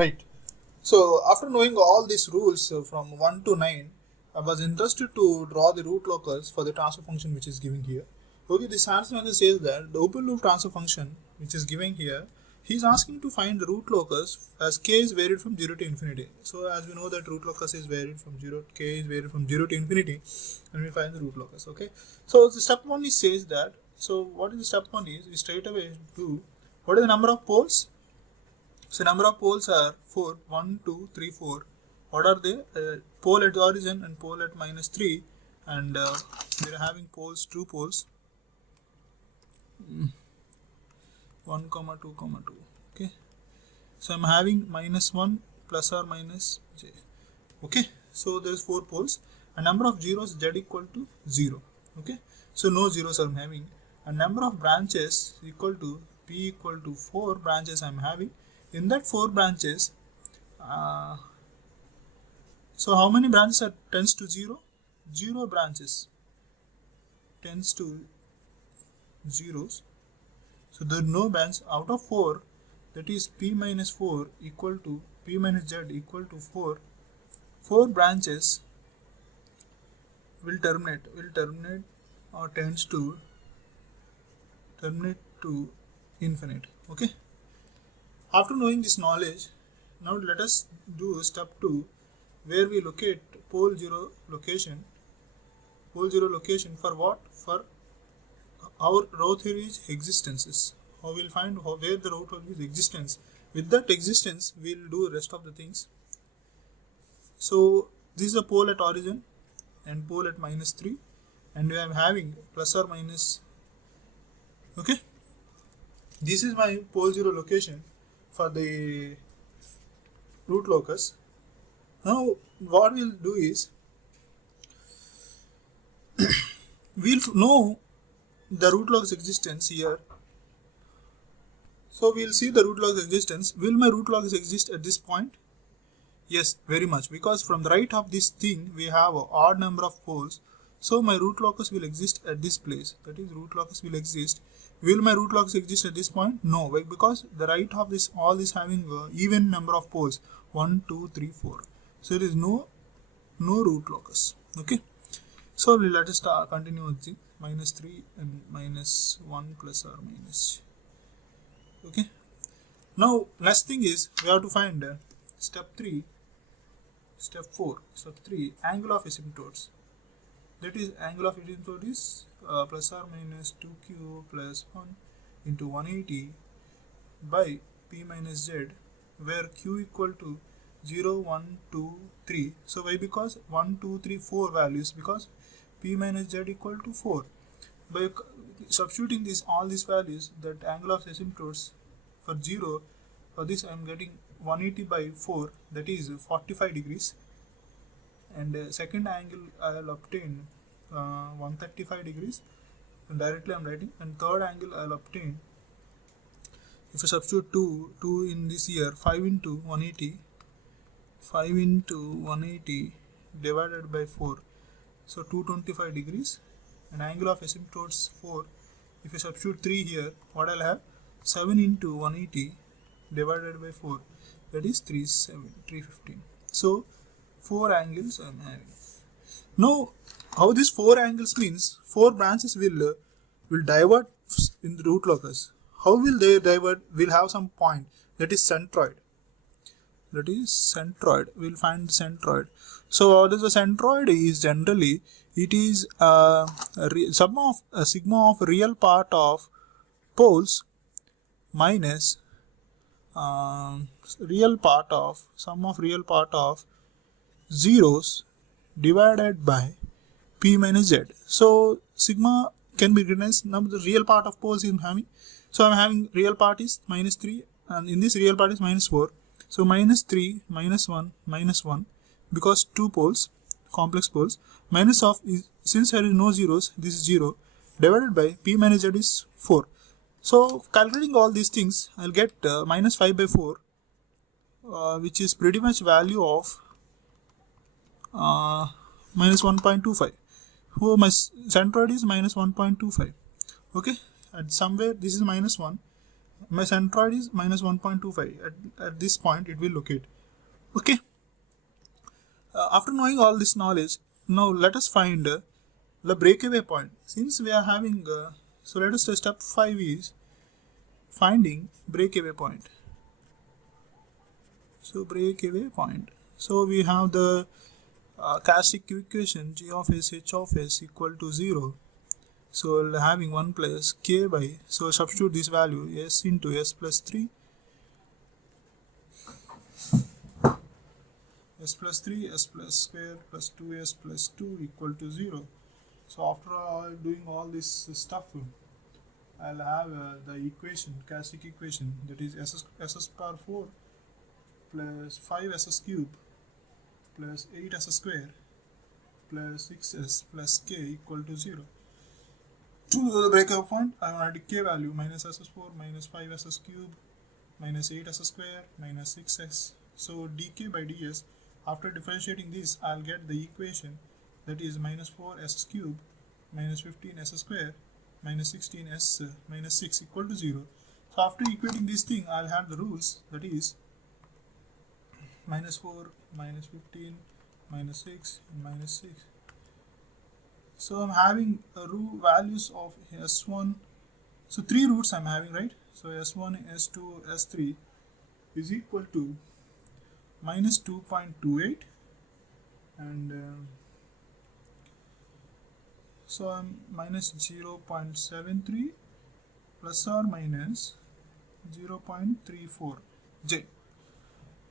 right? So after knowing all these rules from 1 to 9, I was interested to draw the root locus for the transfer function which is given here. Okay, this answer says that the open loop transfer function which is given here, he is asking to find the root locus as k is varied from 0 to infinity. So as we know that root locus is varied from 0, k is varied from 0 to infinity, and we find the root locus. Okay, so the step 1 is says that, so what is the step 1 is, we straight away do, what is the number of poles? So number of poles are 4, 1, 2, 3, 4. What are they? Pole at the origin and pole at -3, and we are having poles, 2 poles, 1, 2, 2. Okay, so I'm having -1 plus or minus j. Okay, so there's 4 poles, and number of zeros z equal to 0. Okay, so no zeros I'm having, and number of branches equal to p equal to 4 branches I'm having. In that 4 branches, so how many branches are tends to 0? 0 branches tends to zeros. So there are no branches out of 4. That is p minus 4 equal to p minus z equal to 4. 4 branches will terminate or tends to terminate to infinite. Okay. After knowing this knowledge, now let us do step 2, where we locate pole 0 location. Pole 0 location for what? For our row theory existences. How we'll find where the row theory is existence. With that existence, we'll do rest of the things. So this is a pole at origin and pole at -3, and we are having plus or minus. Okay, this is my pole 0 location for the root locus. Now what we'll do is we'll know the root locus existence here. So we'll see the root locus existence. Will my root locus exist at this point? Yes, very much, because from the right of this thing we have an odd number of poles. So my root locus will exist at this place. That is, root locus will exist. Will my root locus exist at this point? No, because the right of this, all is having even number of poles, 1, 2, 3, 4. So there is no root locus. Okay, so let us continue with the -3 and -1 plus or minus. Okay, now next thing is we have to find step 3, step 4, step 3, angle of asymptotes. That is, angle of asymptote is plus or minus 2q plus 1 into 180 by p minus z, where q equal to 0, 1, 2, 3. So why? Because 1, 2, 3, 4 values, because p minus z equal to 4. By substituting all these values, that angle of asymptotes for 0, for this I am getting 180 by 4, that is 45 degrees. And second angle I will obtain 135 degrees, and directly I am writing. And third angle I will obtain, if I substitute 2 in this here, 5 into 180 divided by 4, so 225 degrees. And angle of asymptotes 4, if I substitute 3 here, what I'll have? 7 into 180 divided by 4, that is 315. So 4 angles I am having. Now how these 4 angles means 4 branches will divert in the root locus. How will they divert? We'll have some point, that is centroid. We'll find the centroid. So what is the centroid? Is generally it is sigma of real part of poles minus real part of sum of real part of zeros divided by p minus z. So sigma can be written as number the real part of poles I'm having. So I'm having real part is -3, and in this real part is -4. So -3, -1, -1, because 2 poles, complex poles, minus of is, since there is no zeros, this is 0, divided by p minus z is 4. So calculating all these things, I'll get -5 by 4, which is pretty much value of -1.25. So my centroid is -1.25. Okay, and somewhere this is -1, My centroid is minus 1.25. At this point it will locate. Okay. After knowing all this knowledge, now let us find the breakaway point. Since we are having, so let us say step 5 is finding breakaway point. So breakaway point. So we have the characteristic equation g of s h of s equal to 0. So having 1 plus k by, so substitute this value s into s plus 3, s plus 3, s plus square plus 2s plus 2 equal to 0. So after all doing all this stuff, I'll have the equation, characteristic equation, that is s power 4 plus 5s cube plus 8s square plus 6s plus k equal to 0. To the breakout point, I want the k value minus s4 minus 5s cube minus 8s square minus 6s. So dk by ds, after differentiating this, I'll get the equation that is minus 4s cube minus 15s square minus 16s minus 6 equal to 0. So after equating this thing, I'll have the rules, that is minus 4 minus 15 minus 6 and minus 6. So I'm having values of s1. So 3 roots I'm having, right? So s1, s2, s3 is equal to minus 2.28 and so I'm minus 0.73 plus or minus 0.34 j.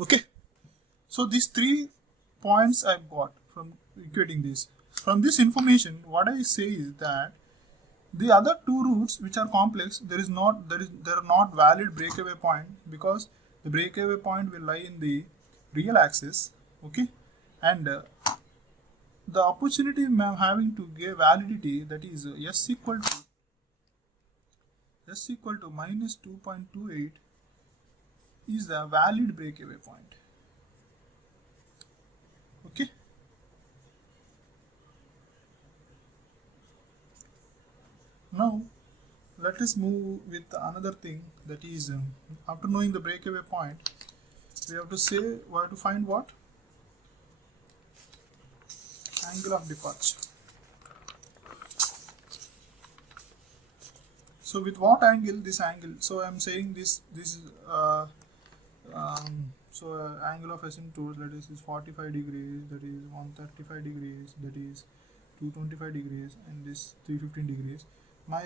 Okay, so these 3 points I've got from equating this. From this information, what I say is that the other 2 roots which are complex, there are not valid breakaway point, because the breakaway point will lie in the real axis. Okay, and the opportunity I'm having to give validity, that is s equal to minus 2.28 is the valid breakaway point. Okay. Now let us move with another thing, that is after knowing the breakaway point, we have to find what? Angle of departure. So with what angle? This angle. So I am saying this is angle of asymptotes, that is 45 degrees, that is 135 degrees, that is 225 degrees, and this 315 degrees.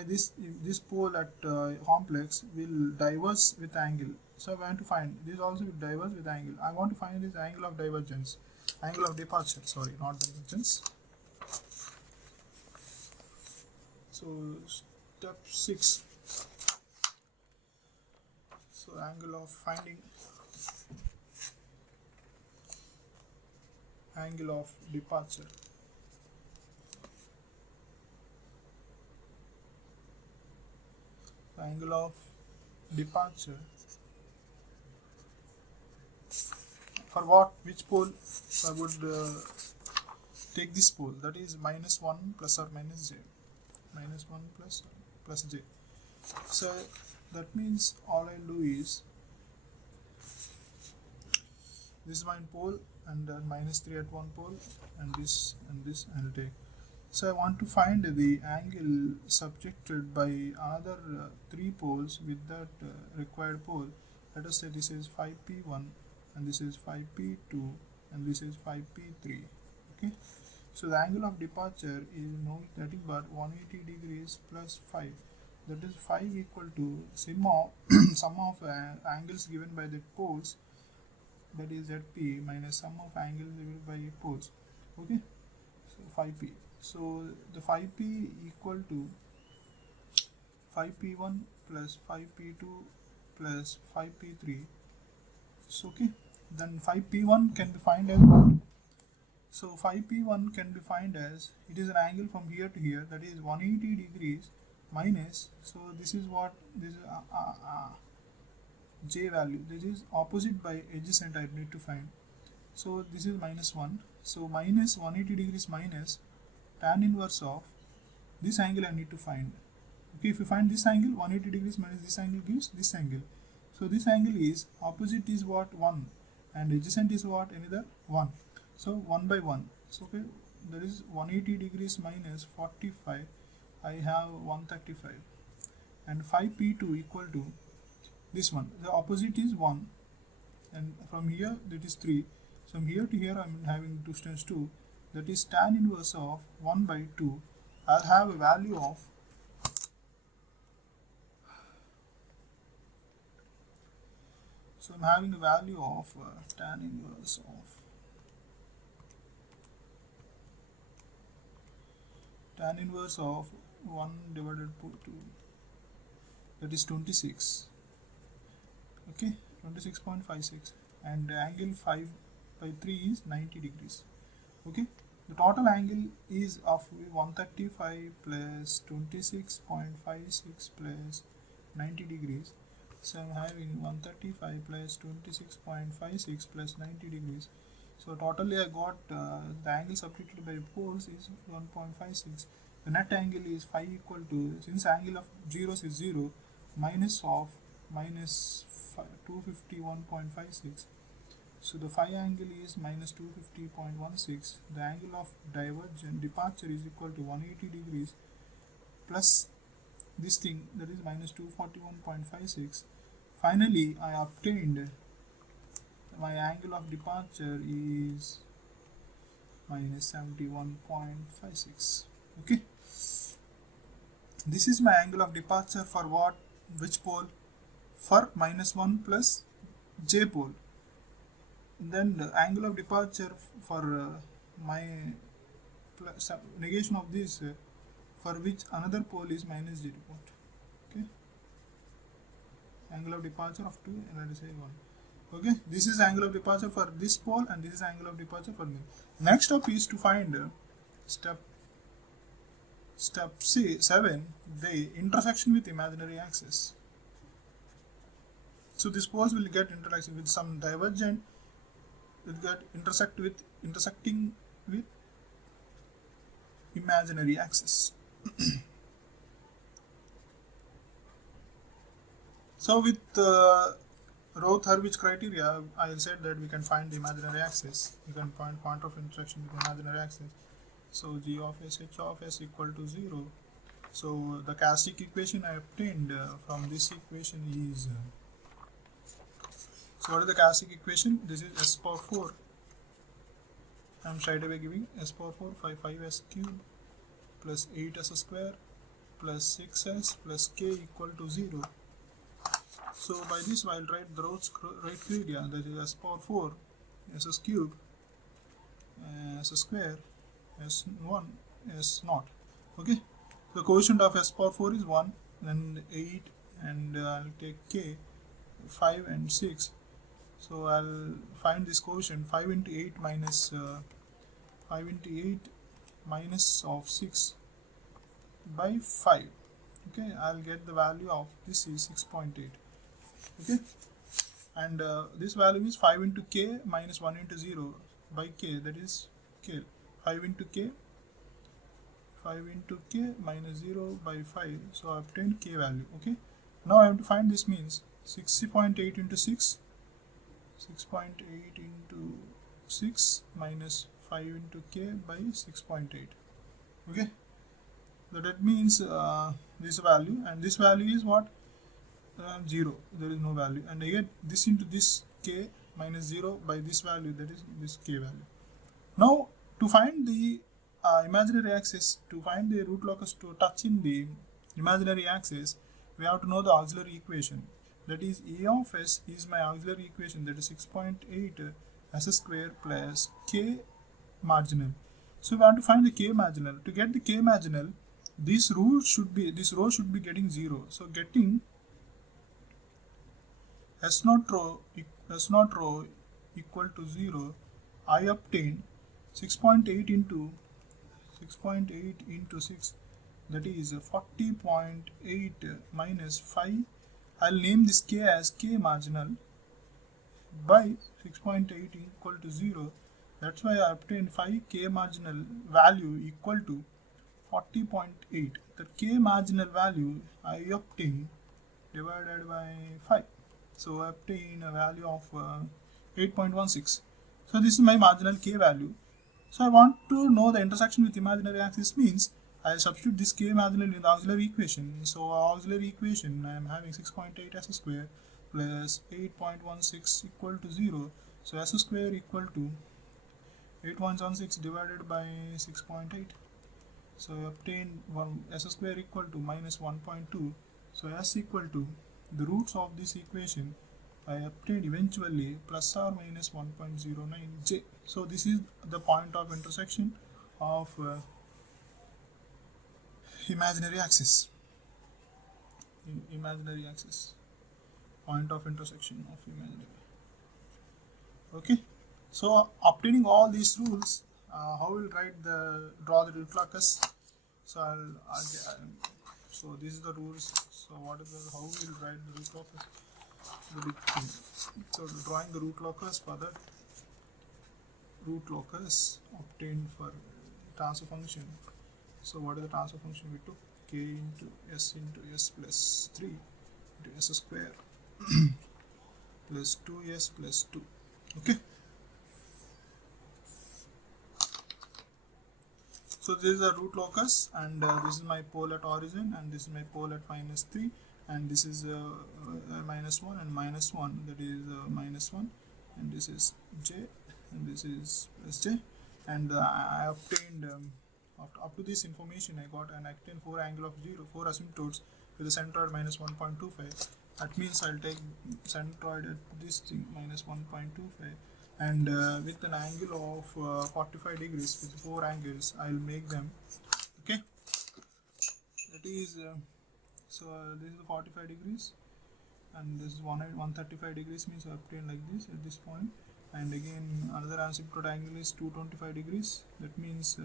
This pole at complex will diverge with angle. So I want to find this also will diverge with angle. I want to find this angle of divergence, angle of departure. Sorry, not divergence. So step 6. So angle of finding angle of departure. Angle of departure for what? Which pole? I would take this pole, that is minus 1 plus or minus j, minus 1 plus j. So that means all I'll do is this is my pole, and minus 3 at one pole, and this I'll take. So I want to find the angle subjected by another 3 poles with that required pole. Let us say this is 5p1 and this is 5p2 and this is 5p3. Okay, so the angle of departure is nothing but 180 degrees plus 5. That is 5 equal to sum of angles given by the poles, that is zp, minus sum of angles given by poles. Okay, so 5p. So the 5p equal to 5p1 plus 5p2 plus 5p3. So okay, then 5p1 can be found as what? So 5p1 can be found as, it is an angle from here to here, that is 180 degrees minus, so this is what, this is j value, this is opposite by adjacent I need to find. So this is minus 1, so minus 180 degrees minus tan inverse of this angle I need to find, Okay, if you find this angle, 180 degrees minus this angle gives this angle. So this angle is opposite is what 1 and adjacent is what another 1. So 1 by 1. So okay, that is 180 degrees minus 45. I have 135 and 5p2 equal to this one. The opposite is 1 and from here that is 3. So from here to here I am having distance 2. That is tan inverse of 1 by 2. I'll have a value of I'm having a value of tan inverse of 1 divided by 2, that is 26. Okay, 26.56, and angle 5 by 3 is 90 degrees. Okay, the total angle is of 135 plus 26.56 plus 90 degrees. So I'm having 135 plus 26.56 plus 90 degrees. So totally I got the angle subtracted by poles is 1.56. The net angle is phi equal to, since angle of zeros is 0, minus 251.56. So the phi angle is minus 250.16. The angle of divergent departure is equal to 180 degrees plus this thing, that is minus 241.56. Finally, I obtained my angle of departure is minus 71.56. Okay, this is my angle of departure for what? Which pole? For minus 1 plus j pole. Then the angle of departure for my negation of this for which another pole is minus j dot. Okay, angle of departure of 2 and let us say 1. Okay, this is angle of departure for this pole and this is angle of departure for me. Next step is to find step 7, the intersection with imaginary axis. So these poles will get interaction with some divergent, will get intersecting with imaginary axis. So with Roth-Hurwitz criteria, I said that we can find the imaginary axis. We can find point of intersection with the imaginary axis. So g of s h of s equal to 0. So the characteristic equation I obtained from this equation is so what is the characteristic equation? This is s power 4. I am straight away giving s power 4 5s cube plus 8s square plus 6s plus k equal to 0. So by this I will write the Roth's criteria, that is s power 4 s cube s square s1 s0. Okay, the quotient of s power 4 is 1, then 8, and I'll take k 5 and 6. So I'll find this quotient 5 into 8 minus 5 into 8 minus of 6 by 5. Okay, I'll get the value of this is 6.8. Okay, and this value is 5 into k minus 1 into 0 by k, that is k. 5 into k minus 0 by 5, so I obtained k value. Okay, now I have to find this means 60.8 into 6, 6.8 into 6 minus 5 into k by 6.8. Okay, so that means this value, and this value is what? 0, there is no value, and I get this into this k minus 0 by this value, that is this k value. Now to find the imaginary axis, to find the root locus to touch in the imaginary axis, we have to know the auxiliary equation, that is a of s is my auxiliary equation, that is 6.8 s square plus k marginal. So we want to find the k marginal. To get the k marginal, this row should be getting 0. So getting S0 row equal to 0, I obtain 6.8 into 6, that is 40.8 minus 5. I'll name this k as k marginal by 6.8 equal to 0. That's why I obtained 5 k marginal value equal to 40.8. The k marginal value I obtain divided by 5. So I obtain a value of 8.16. So this is my marginal k value. So I want to know the intersection with imaginary axis, means I substitute this k marginal in the auxiliary equation. So auxiliary equation, I am having 6.8 s square plus 8.16 equal to 0. So s square equal to 8.16 divided by 6.8. So I obtain s square equal to minus 1.2. So s equal to the roots of this equation I obtained eventually plus or minus 1.09j. So this is the point of intersection of imaginary axis. Imaginary axis. Point of intersection of imaginary. Okay. So obtaining all these rules, how will draw the root locus? So so this is the rules. So what is how we'll write the root locus? The big thing. So drawing the root locus for that, root locus obtained for transfer function. So what is the transfer function we took? K into s plus 3 into s square plus 2s plus 2. Okay. So this is the root locus, and this is my pole at origin, and this is my pole at minus 3, and this is minus 1 and minus 1, that is minus 1, and this is j, and this is plus j, and I obtained up to this information I got an actin 4 angle of 0, 4 asymptotes with a centroid minus 1.25. That means I'll take centroid at this thing minus 1.25, and with an angle of 45 degrees with 4 angles I'll make them. Okay, that is so this is the 45 degrees, and this is 135 degrees, means I obtain like this at this point, and again another asymptote angle is 225 degrees, that means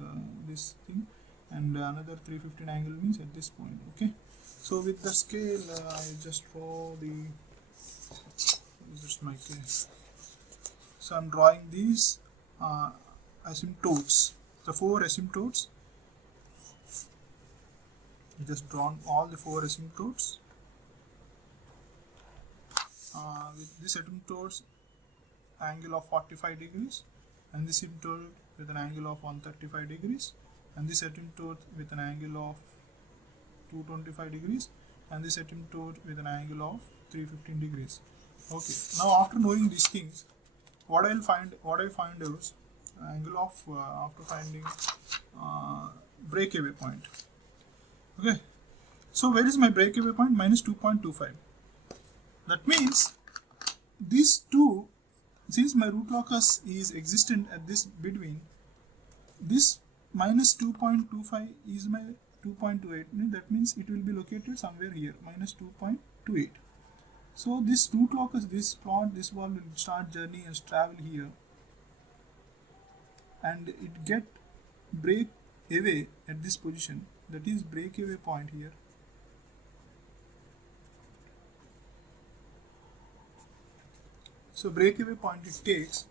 this thing, and another 315 angle means at this point. Okay, so with the scale I just draw the, this is my case. So I'm drawing these asymptotes, the 4 asymptotes. Just drawn all the 4 asymptotes with this asymptotes angle of 45 degrees, and this asymptote with an angle of 135 degrees, and this asymptote with an angle of 225 degrees, and this asymptote with an angle of 315 degrees. Okay, now after knowing these things, what I find is angle of after finding breakaway point. Okay, so where is my breakaway point? Minus 2.25. That means these two, since my root locus is existent at this between, this minus 2.25 is my 2.28. That means it will be located somewhere here, minus 2.28. So this root locus, this plot, this ball will start journey and travel here, and it get break away at this position, that is breakaway point here. So breakaway point it takes,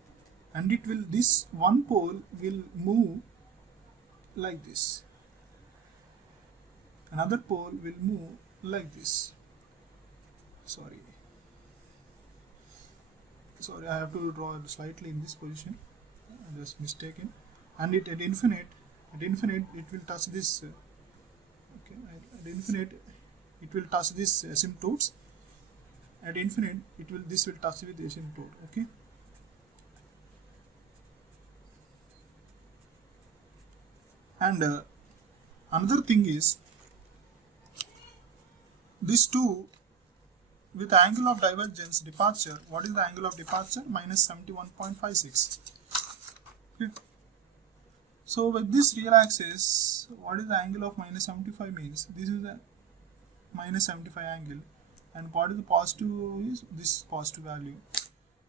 and it will, this one pole will move like this, another pole will move like this. Sorry, I have to draw it slightly in this position, I'm just mistaken, and it at infinite it will touch this. Okay, at infinite it will touch this asymptotes. At infinite this will touch with the asymptote. Okay, and another thing is these two with angle of divergence departure. What is the angle of departure? Minus 71.56. Okay. So with this real axis, what is the angle of minus 75 means? This is the minus 75 angle, and what is the positive is this positive value.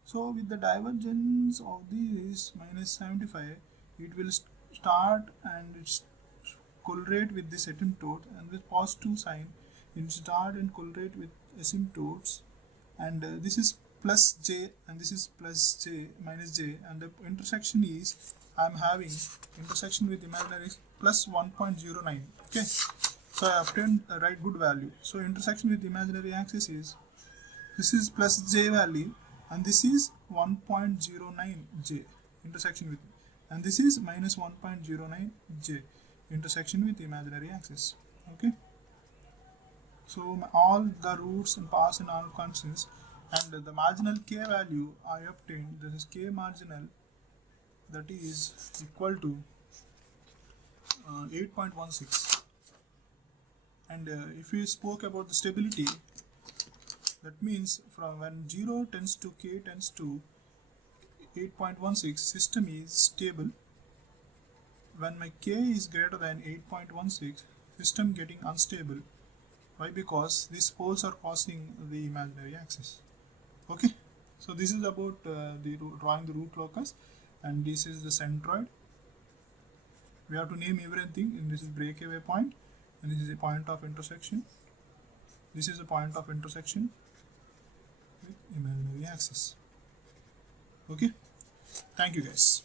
So with the divergence of this minus 75, it will start and it's correlate with this asymptote, and with positive sign it start and correlate with asymptotes, and this is plus j and this is plus j minus j, and the intersection is I'm having intersection with imaginary plus 1.09. Okay, so I obtained a right good value. So intersection with imaginary axis is, this is plus j value and this is 1.09 j intersection with, and this is minus 1.09 j intersection with imaginary axis. Okay, so all the roots and paths and all constants, and the marginal k value I obtained, this is k marginal, that is equal to 8.16. And if we spoke about the stability, that means from when 0 tends to k tends to 8.16, system is stable. When my k is greater than 8.16, system getting unstable. Why? Because these poles are crossing the imaginary axis. Okay, so this is about drawing the root locus, and this is the centroid. We have to name everything, and this is breakaway point, and this is a point of intersection. This is a point of intersection with imaginary axis. Okay, thank you guys.